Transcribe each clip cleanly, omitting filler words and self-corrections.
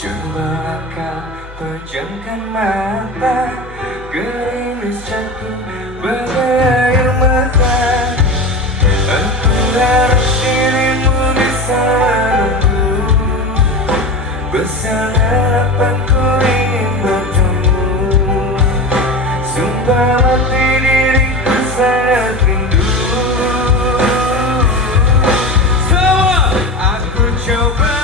Cobalah kau pejamkan mata, gerimis jatuh bagai air mata. Aku harap dirimu bisa menunggu, besar harapanku ingin bertemu. Sumpah mati diriku sangat rindu. Semua aku coba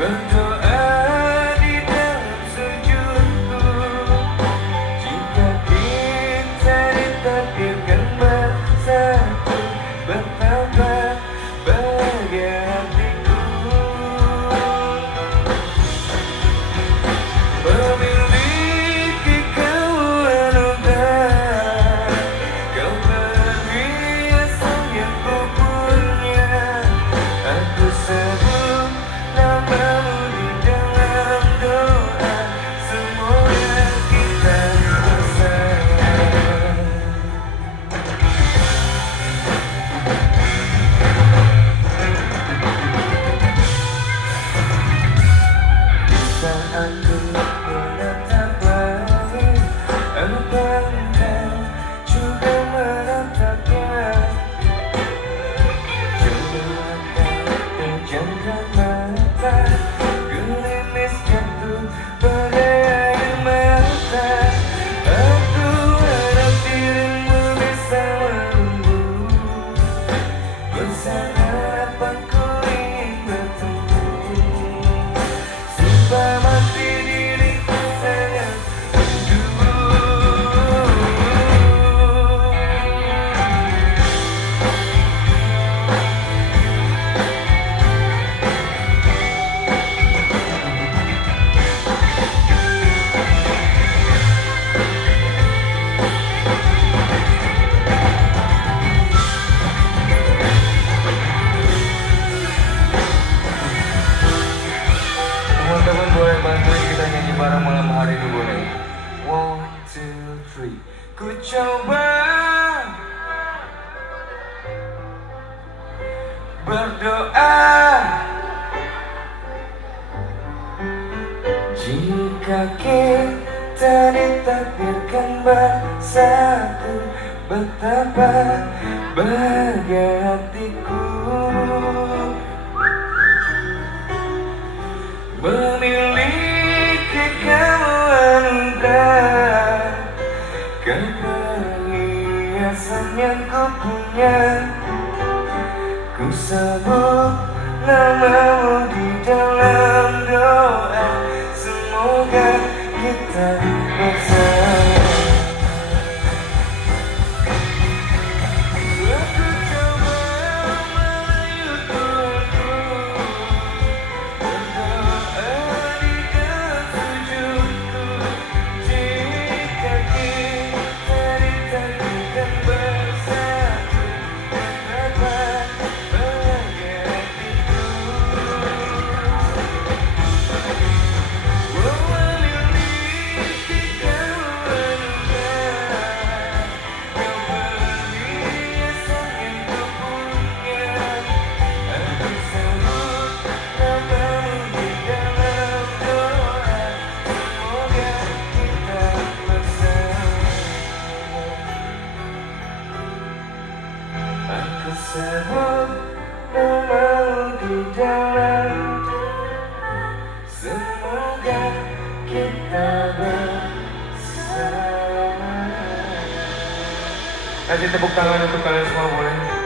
berdoa di dalam sujudku, jika kita ditakdirkan bersatu, betapa bahagia hatiku memiliki kau anugerah. Kau perhiasan yang ku punya. Aku sebut namamu di dalam doa, semoga kita bersama. Saat ku menatap langit, engkau juga menatapnya. Coba kau pejamkan mata, gerimis jatuh bagai air mata. Aku harap dirimu bisa menunggu, besar harapanku ingin bertemu. Sumpah mati diriku sangat rindu. Teman-teman boleh bantuin kita nyanyi bareng malam hari ini boleh? 1, 2, 3. Ku coba berdoa, jika kita ditakdirkan bersatu, betapa bahagia hatiku memiliki kau anugerah. Kau perhiasan yang ku punya. Ku sebut namamu di dalam doa, semoga kita bersama. Aku coba merayu Tuhanku, berdoa di dalam sujudku, jika kita ditakdirkan bersatu, betapa bahagia hatiku memiliki kau anugerah. Kau perhiasan yang ku punya. Aku sebut namamu di dalam doa, semoga kita bersama. Aku sebut namamu di dalam doa, semoga kita bersama. Kasih tepuk tangan untuk kalian semua boleh?